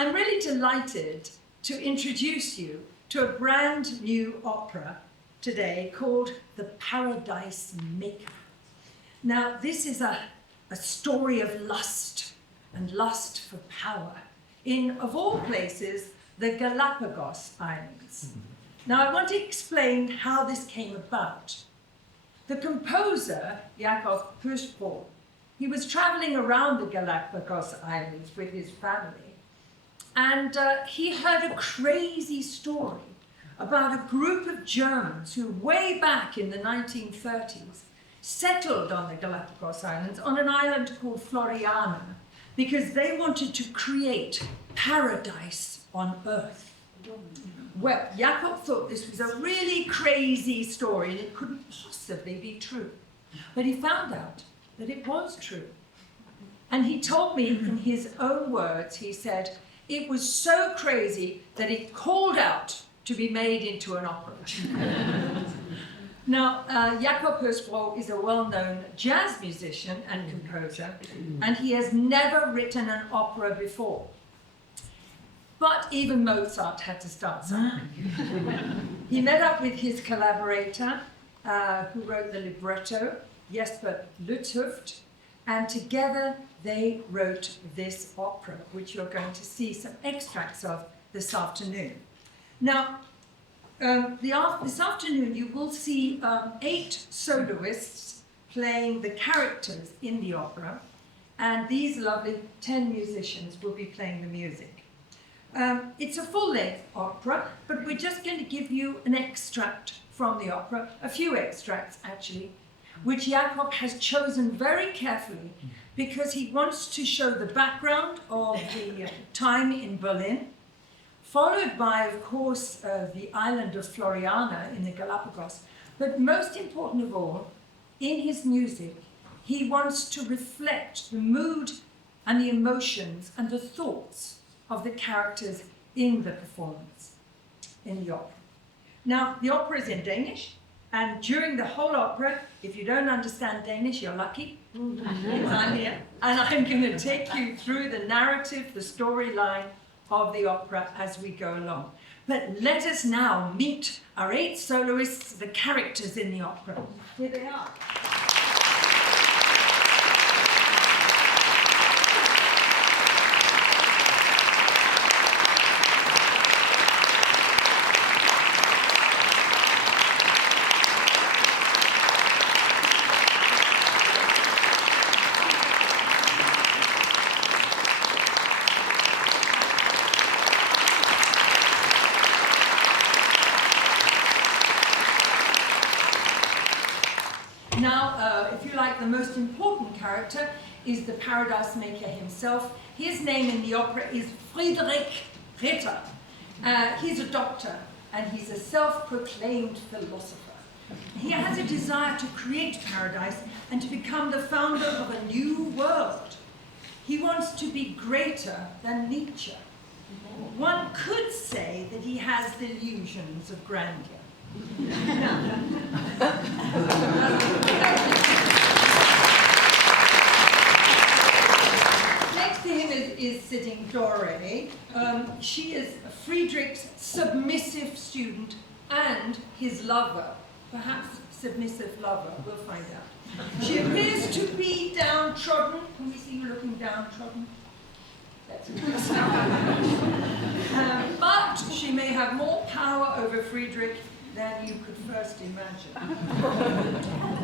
I'm really delighted to introduce you to a brand new opera today called The Paradise Maker. Now, this is a story of lust and lust for power in, of all places, the Galapagos Islands. Now, I want to explain how this came about. The composer, Jakob, he was traveling around the Galapagos Islands with his family, and he heard a crazy story about a group of Germans who, way back in the 1930s, settled on the Galapagos Islands on an island called Floriana because they wanted to create paradise on Earth. Well, Jakob thought this was a really crazy story and it couldn't possibly be true. But he found out that it was true. And he told me in his own words, he said, it was so crazy that it called out to be made into an opera. Now, Jakob Høgsbro is a well-known jazz musician and composer, and he has never written an opera before. But even Mozart had to start something. He met up with his collaborator, who wrote the libretto, Jesper Løvdal, and together they wrote this opera, which you're going to see some extracts of this afternoon. Now, this afternoon you will see 8 soloists playing the characters in the opera, and these lovely 10 musicians will be playing the music. It's a full-length opera, but we're just going to give you an extract from the opera, a few extracts actually, which Jakob has chosen very carefully because he wants to show the background of the time in Berlin, followed by, of course, the island of Floriana in the Galapagos. But most important of all, in his music, he wants to reflect the mood and the emotions and the thoughts of the characters in the performance, in the opera. Now, the opera is in Danish, and during the whole opera, if you don't understand Danish, you're lucky. I'm here, and I'm going to take you through the narrative, the storyline of the opera as we go along. But let us now meet our 8 soloists, the characters in the opera. Here they are. The most important character is the Paradise Maker himself. His name in the opera is Friedrich Ritter. He's a doctor and he's a self-proclaimed philosopher. He has a desire to create paradise and to become the founder of a new world. He wants to be greater than Nietzsche. One could say that he has delusions of grandeur. Next to him is sitting Dore. She is Friedrich's submissive student and his lover, perhaps submissive lover, we'll find out. She appears to be downtrodden. Can we see you looking downtrodden? That's good. But she may have more power over Friedrich than you could first imagine.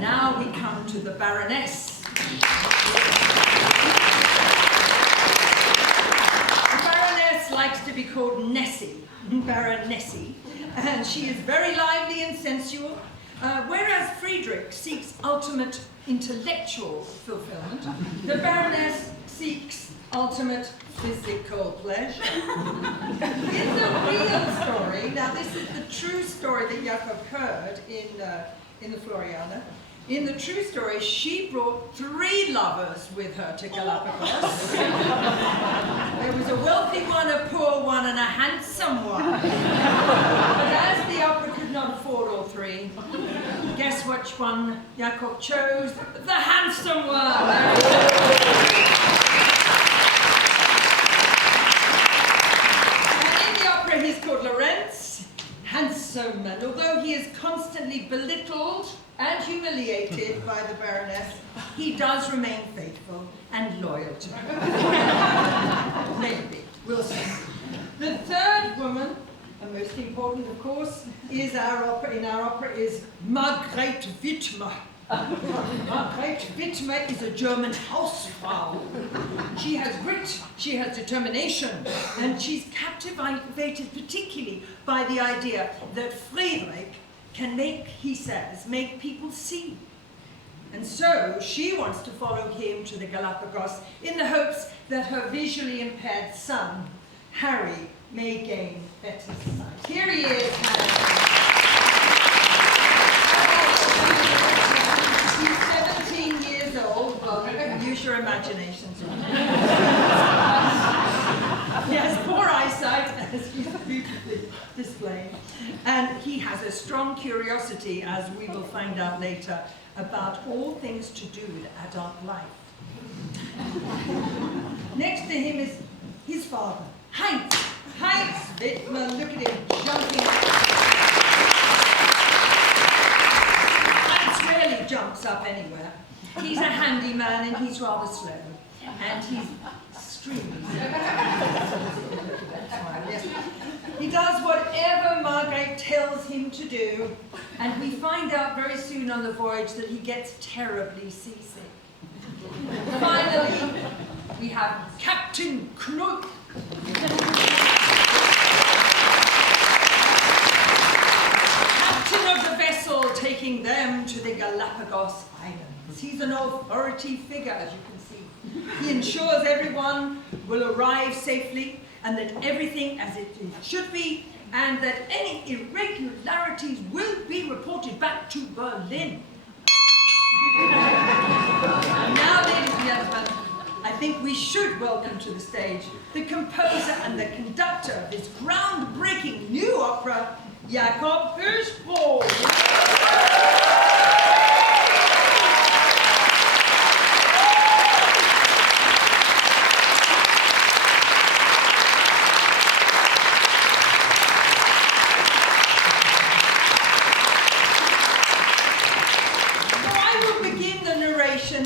Now we come to the Baroness. The Baroness likes to be called Nessie, Baroness, and she is very lively and sensual, whereas Friedrich seeks ultimate intellectual fulfillment. The Baroness seeks ultimate physical pleasure. In the real story, now this is the true story that Jakob heard in the Floriana. In the true story, she brought 3 lovers with her to Galapagos. There was a wealthy one, a poor one, and a handsome one. But as the opera could not afford all 3, guess which one Jakob chose? The handsome one! Oemann, although he is constantly belittled and humiliated by the Baroness, he does remain faithful and loyal to her. Maybe. We'll see. The third woman, and most important, of course, is in our opera is Margret Wittmer. Margret Wittmer is a German hausfrau. She has grit, she has determination, and she's captivated particularly by the idea that Friedrich can make people see. And so she wants to follow him to the Galapagos in the hopes that her visually impaired son, Harry, may gain better sight. Here he is, Harry. He's 17 years old. Well, use your imaginations. He has poor eyesight, as he's beautifully displayed. And he has a strong curiosity, as we will find out later, about all things to do with adult life. Next to him is his father, Heinz. Heinz Wittmer, look at him jumping. Heinz rarely jumps up anywhere. He's a handyman and he's rather slow. And he's extremely He does whatever Margret tells him to do, and we find out very soon on the voyage that he gets terribly seasick. Finally, we have Captain Knut. Captain of the vessel taking them to the Galapagos Islands. He's an authority figure, as you can see. He ensures everyone will arrive safely and that everything as it should be, and that any irregularities will be reported back to Berlin. Now, ladies and gentlemen, I think we should welcome to the stage the composer and the conductor of this groundbreaking new opera, Jakob Høgsbro.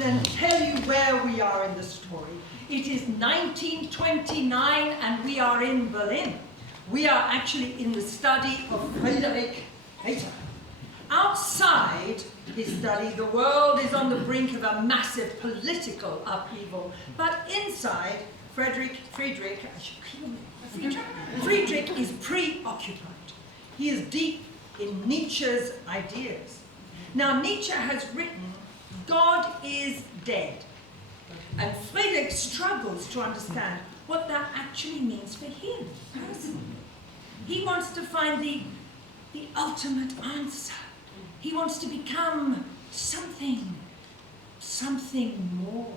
And tell you where we are in the story. It is 1929 and we are in Berlin. We are actually in the study of Friedrich Ritter. Outside his study, the world is on the brink of a massive political upheaval. But inside, Friedrich is preoccupied. He is deep in Nietzsche's ideas. Now, Nietzsche has written, God is dead. And Friedrich struggles to understand what that actually means for him personally. He wants to find the ultimate answer. He wants to become something more.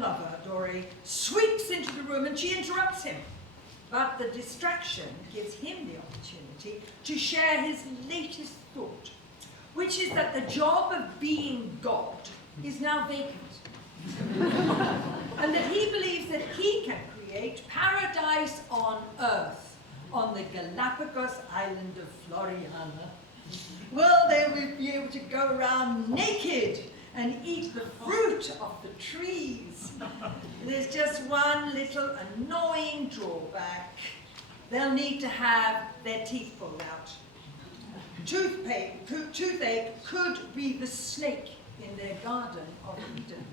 lover, Dore, sweeps into the room and she interrupts him. But the distraction gives him the opportunity to share his latest thought, which is that the job of being God is now vacant. And that he believes that he can create paradise on earth, on the Galapagos island of Floriana. Well, they will be able to go around naked and eat the fruit of the trees. There's just one little annoying drawback. They'll need to have their teeth pulled out. Toothache could be the snake in their garden of Eden.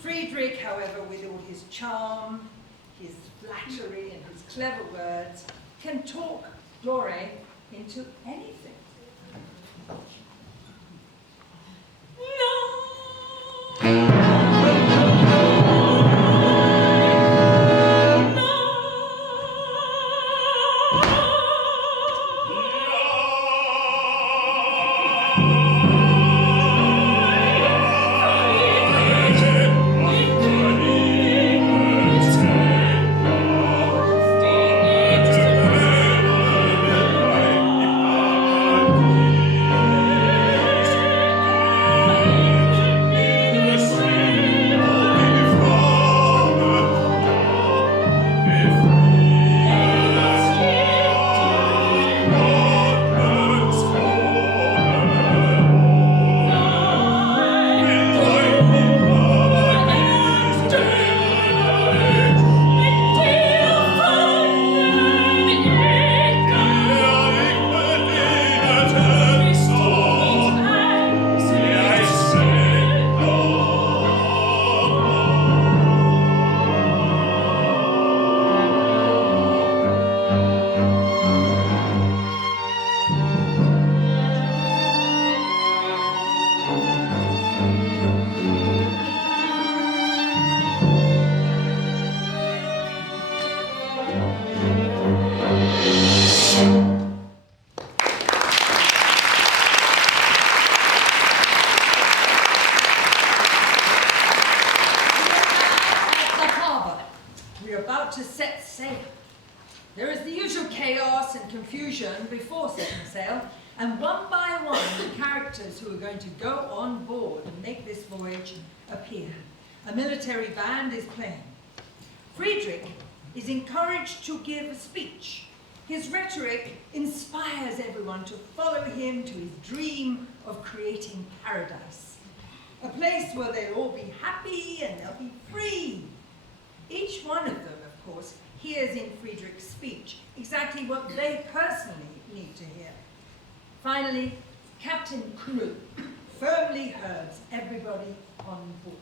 Friedrich, however, with all his charm, his flattery, and his clever words, can talk Dore into anything. Before setting sail, and one by one the characters who are going to go on board and make this voyage appear. A military band is playing. Friedrich is encouraged to give a speech. His rhetoric inspires everyone to follow him to his dream of creating paradise. A place where they'll all be happy and they'll be free. Each one of them, of course, hears in Friedrich's speech exactly what they personally need to hear. Finally, Captain Knut firmly herds everybody on board.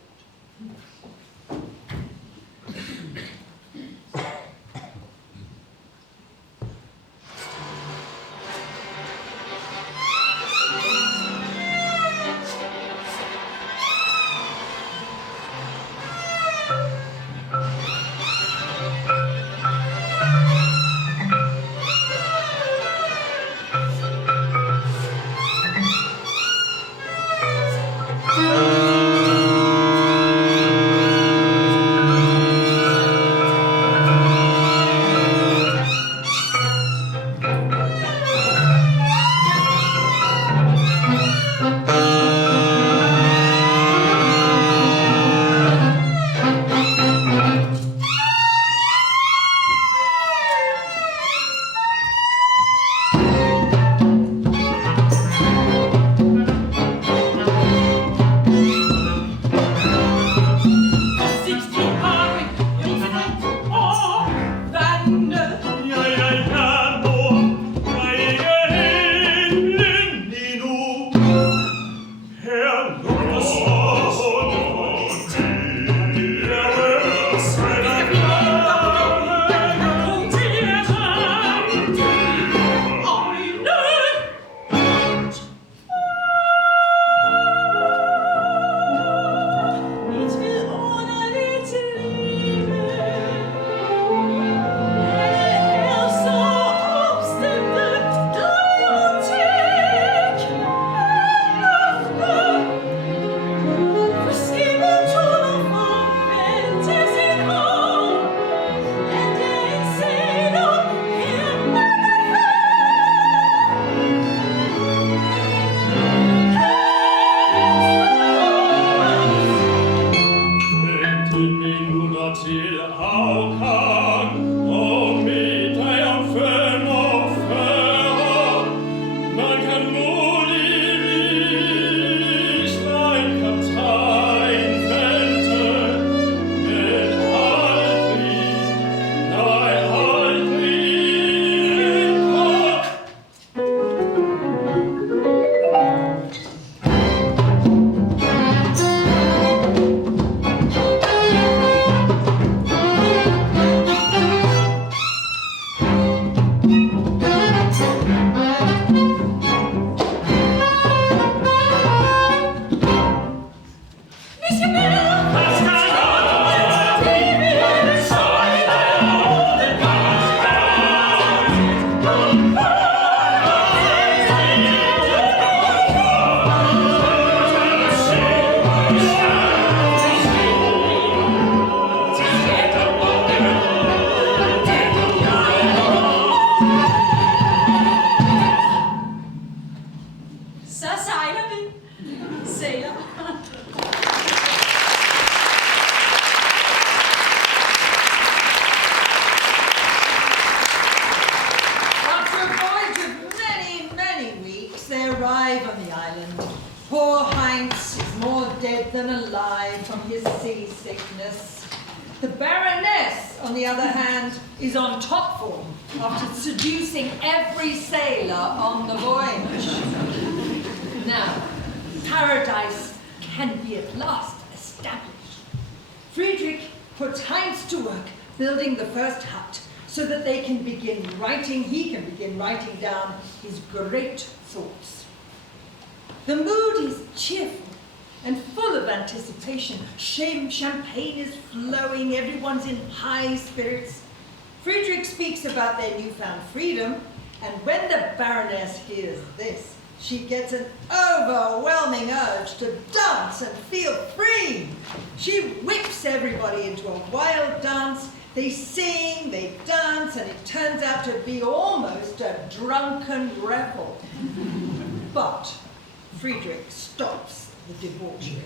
sickness. The Baroness, on the other hand, is on top form after seducing every sailor on the voyage. Now, paradise can be at last established. Friedrich puts Heinz to work building the first hut so that he can begin writing down his great thoughts. The mood is cheerful and full of anticipation. Champagne is flowing, everyone's in high spirits. Friedrich speaks about their newfound freedom, and when the Baroness hears this, she gets an overwhelming urge to dance and feel free. She whips everybody into a wild dance. They sing, they dance, and it turns out to be almost a drunken revel. But Friedrich stops the debauchery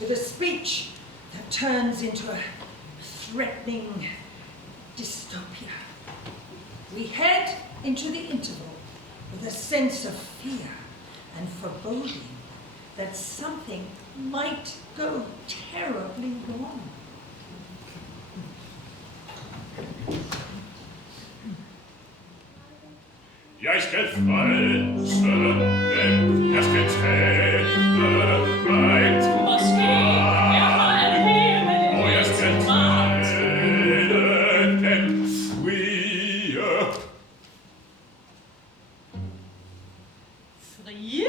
with a speech that turns into a threatening dystopia. We head into the interval with a sense of fear and foreboding that something might go terribly wrong. Jeg skal frelse dem, jeg skal tale mig. Måske er der en himmel, og jeg skal tale dem frie. Frie?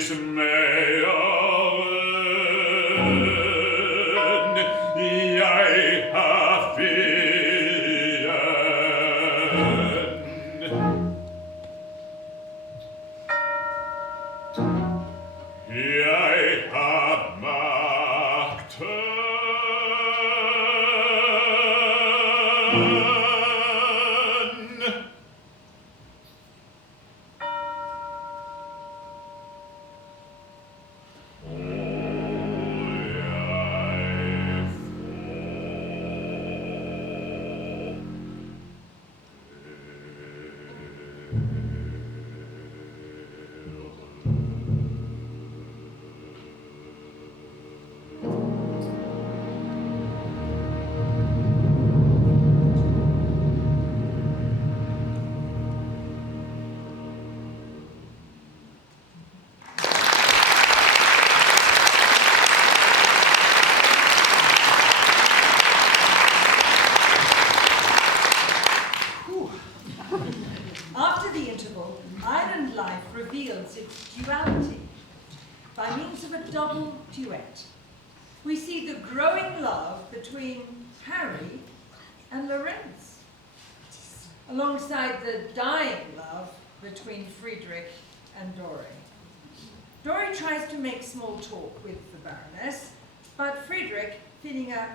smageren, jeg har viljen. Jeg har magten. After the interval, island life reveals its duality by means of a double duet. We see the growing love between Harry and Lorentz, alongside the dying love between Friedrich and Dore. Dore tries to make small talk with the Baroness, but Friedrich, feeling a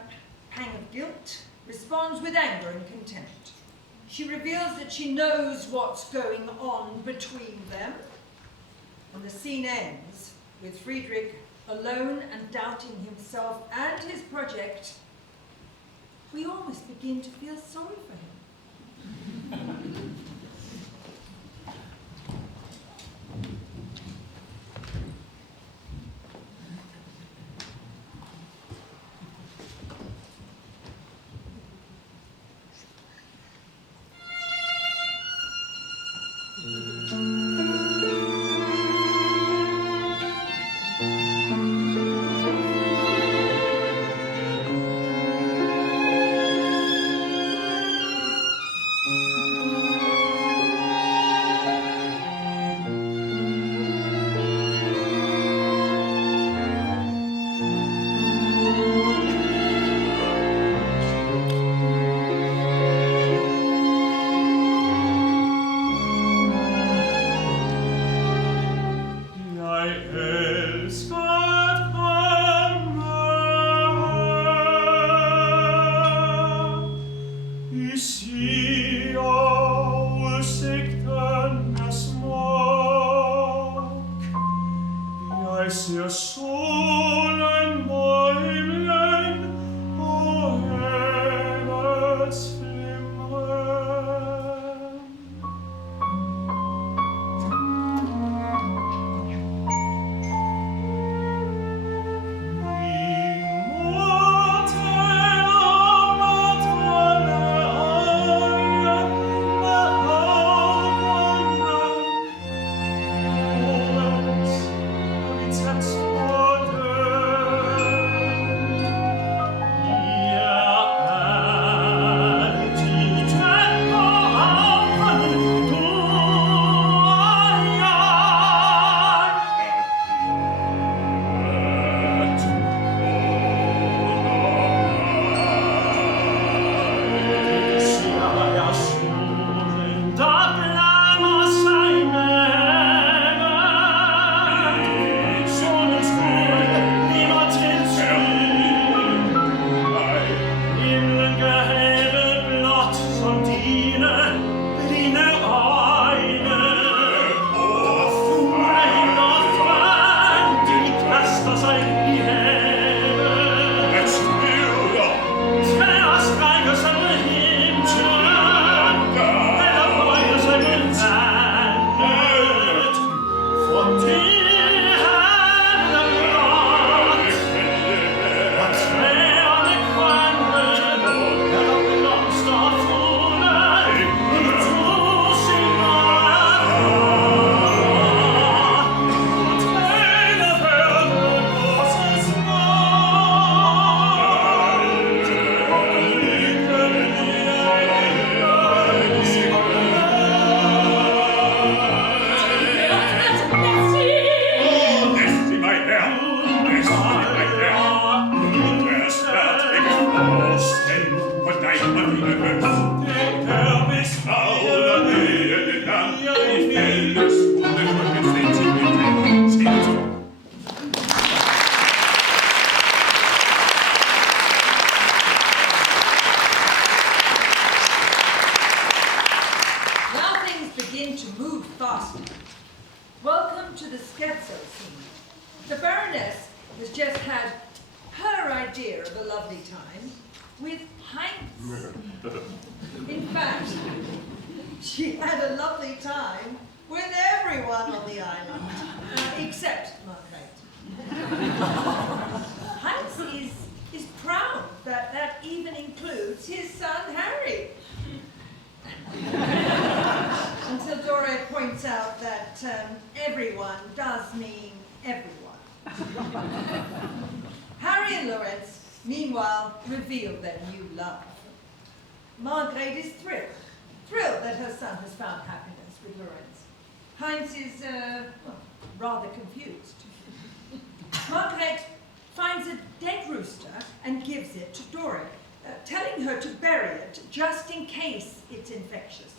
pang of guilt, responds with anger and contempt. She reveals that she knows what's going on between them, and the scene ends with Friedrich alone and doubting himself and his project. We almost begin to feel sorry for him. Transporter welcome to the scherzo scene. The Baroness has just had her idea of a lovely time with Heinz. In fact, she had a lovely time with everyone on the island, except Margret. Heinz is proud that that even includes his son Harry. Until Dore points out that everyone does mean everyone. Harry and Lorentz, meanwhile, reveal their new love. Margret is thrilled that her son has found happiness with Lorentz. Heinz is, rather confused. Margret finds a dead rooster and gives it to Dore, telling her to bury it just in case it's infectious.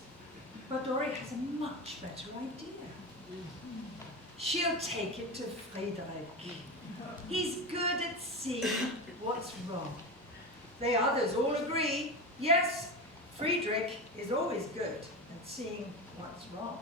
But Dore has a much better idea. She'll take it to Friedrich. He's good at seeing what's wrong. The others all agree, yes, Friedrich is always good at seeing what's wrong.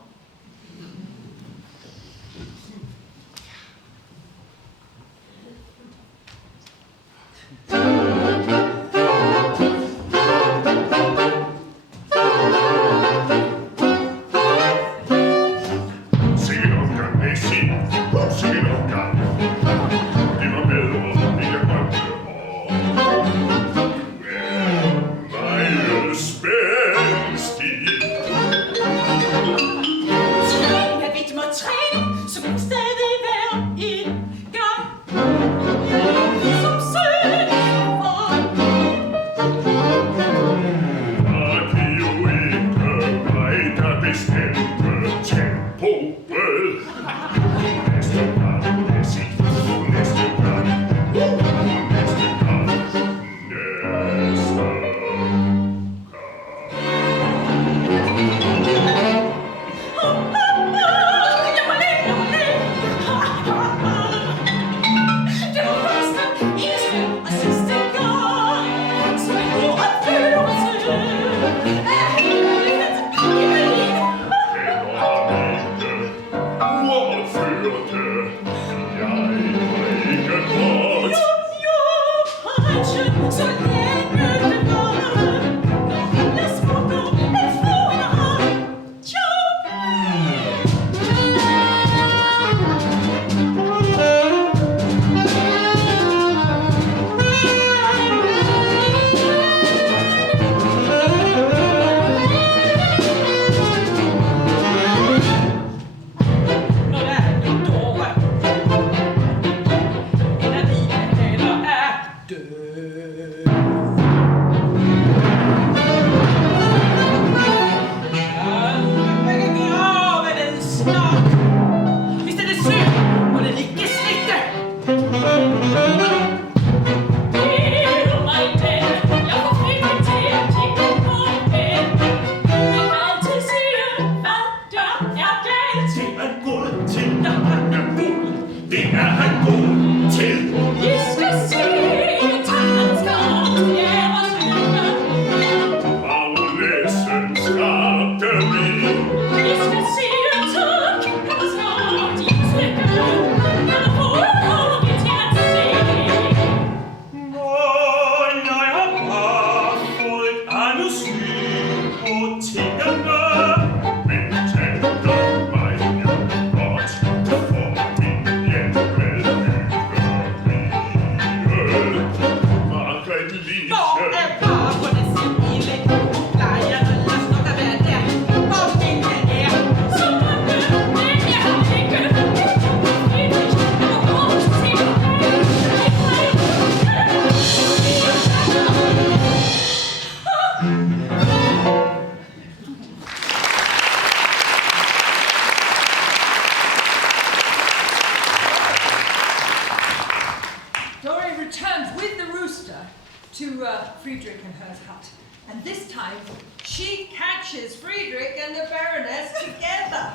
Friedrich and her hut. And this time, she catches Friedrich and the Baroness together.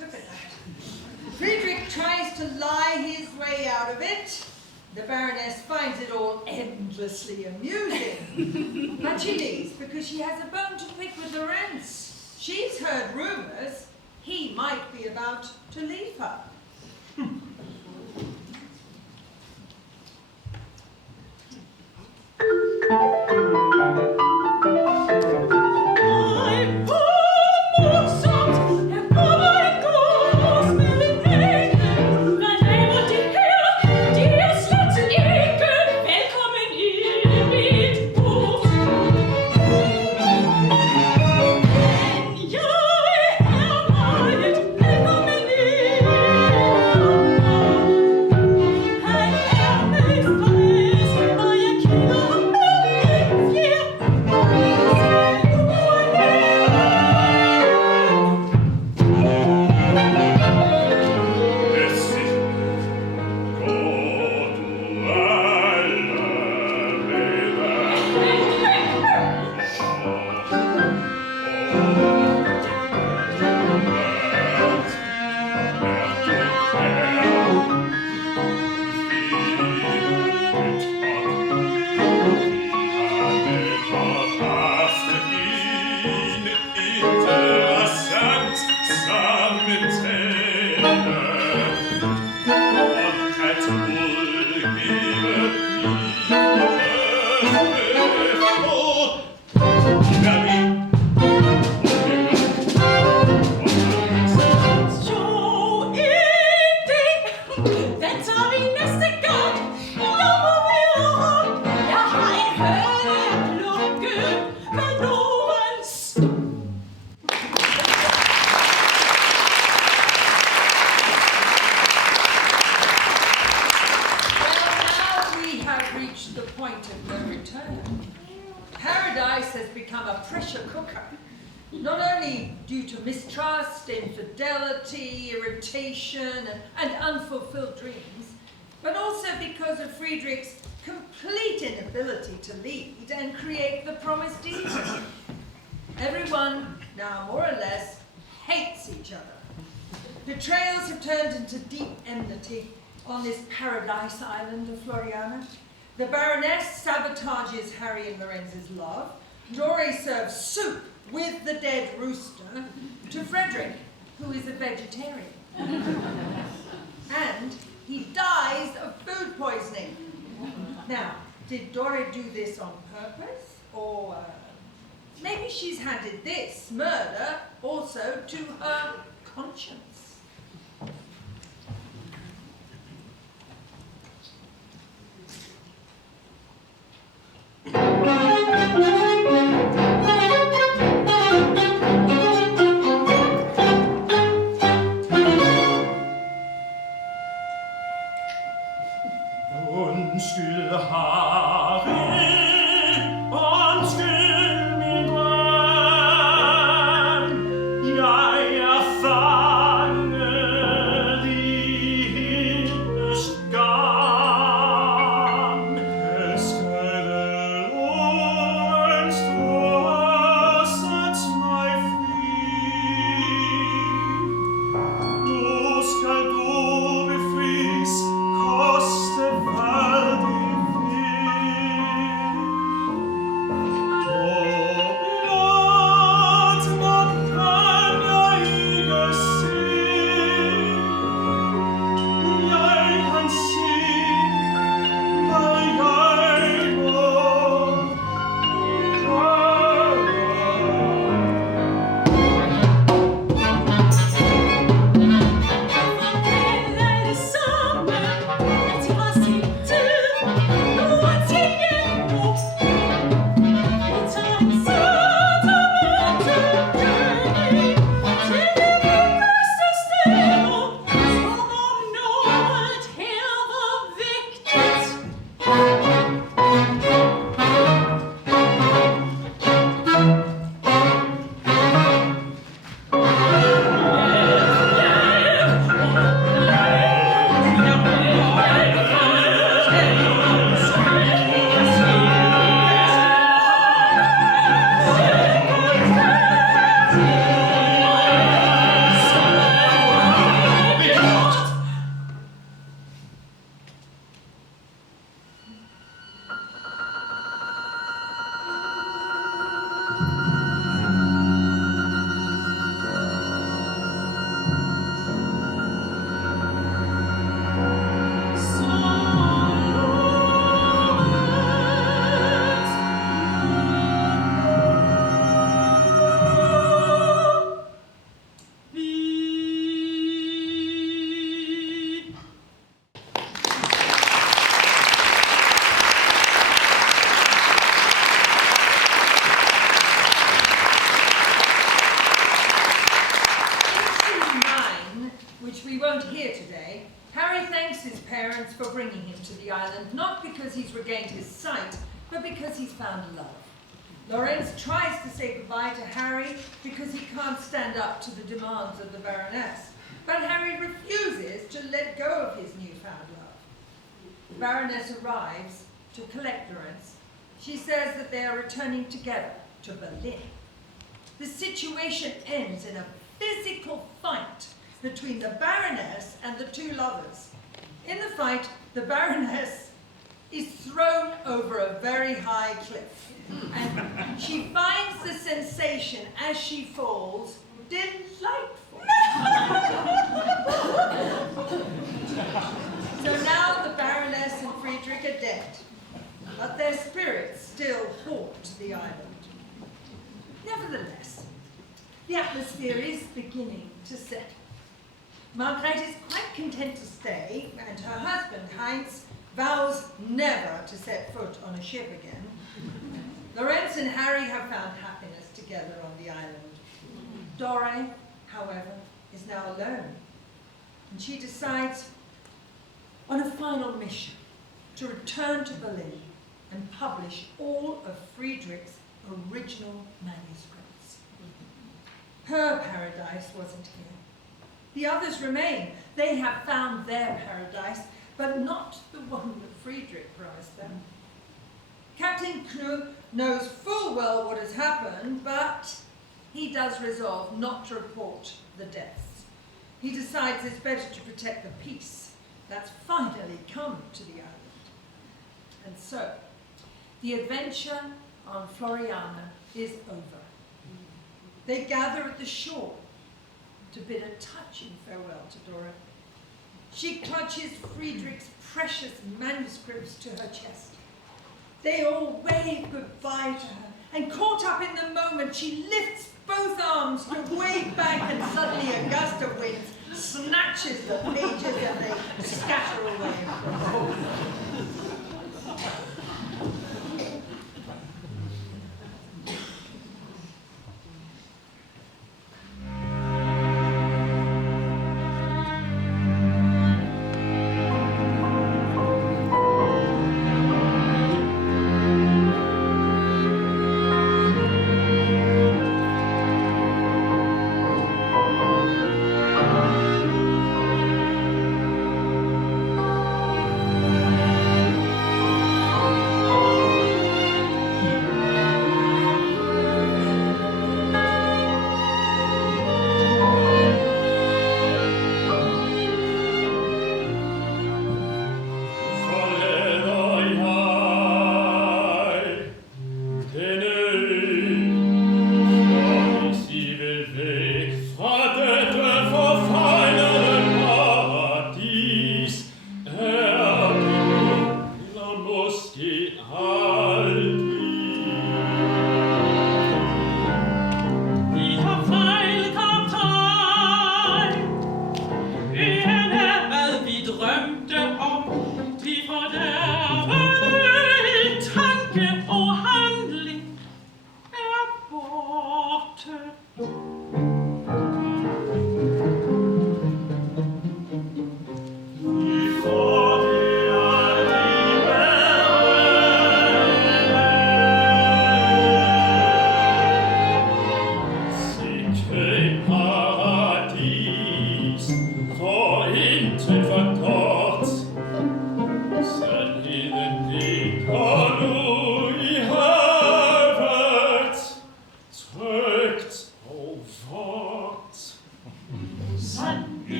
Look at that. Friedrich tries to lie his way out of it. The Baroness finds it all endlessly amusing. But she leaves because she has a bone to pick with Lorentz. She's heard rumors he might be about to leave her. Vent har vi næste gang. Lommer vi om. Jeg har en høreklokke med Lorentz. Reached the point of no return. Paradise has become a pressure cooker, not only due to mistrust, infidelity, irritation, and unfulfilled dreams, but also because of Friedrich's complete inability to lead and create the promised Eden. Everyone, now more or less, hates each other. Betrayals have turned into deep enmity on this paradise island of Floriana. The Baroness sabotages Harry and Lorentz's love. Dore serves soup with the dead rooster to Fredrick, who is a vegetarian. And he dies of food poisoning. Now, did Dore do this on purpose? Or maybe she's handed this murder also to her conscience? Undskyld, Harry, undskyld min drøm. Jeg fanget i hendes garn. Elskede Lorentz, du har sat mig fri. Nu skal du befries, koste hvad det vil. Blot nok kan jeg ikke se. Jeg kan se, hvad jeg må for bringing him to the island, not because he's regained his sight, but because he's found love. Lorentz tries to say goodbye to Harry because he can't stand up to the demands of the Baroness, but Harry refuses to let go of his newfound love. The Baroness arrives to collect Lorentz. She says that they are returning together to Berlin. The situation ends in a physical fight between the Baroness and the two lovers. In the fight, the Baroness is thrown over a very high cliff, and she finds the sensation as she falls delightful. So now the Baroness and Friedrich are dead, but their spirits still haunt the island. Nevertheless, the atmosphere is beginning to settle. Margret is quite content to stay, and her husband, Heinz, vows never to set foot on a ship again. Lorentz and Harry have found happiness together on the island. Dore, however, is now alone, and she decides on a final mission to return to Berlin and publish all of Friedrich's original manuscripts. Her paradise wasn't here. The others remain. They have found their paradise, but not the one that Friedrich promised them. Captain Knut knows full well what has happened, but he does resolve not to report the deaths. He decides it's better to protect the peace that's finally come to the island. And so, the adventure on Floriana is over. They gather at the shore to bid a touching farewell to Dore. She clutches Friedrich's precious manuscripts to her chest. They all wave goodbye to her, and caught up in the moment, she lifts both arms to wave back, and suddenly a gust of wind snatches the pages and they scatter away.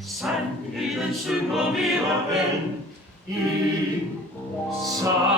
Sandheden synger mere end en sang.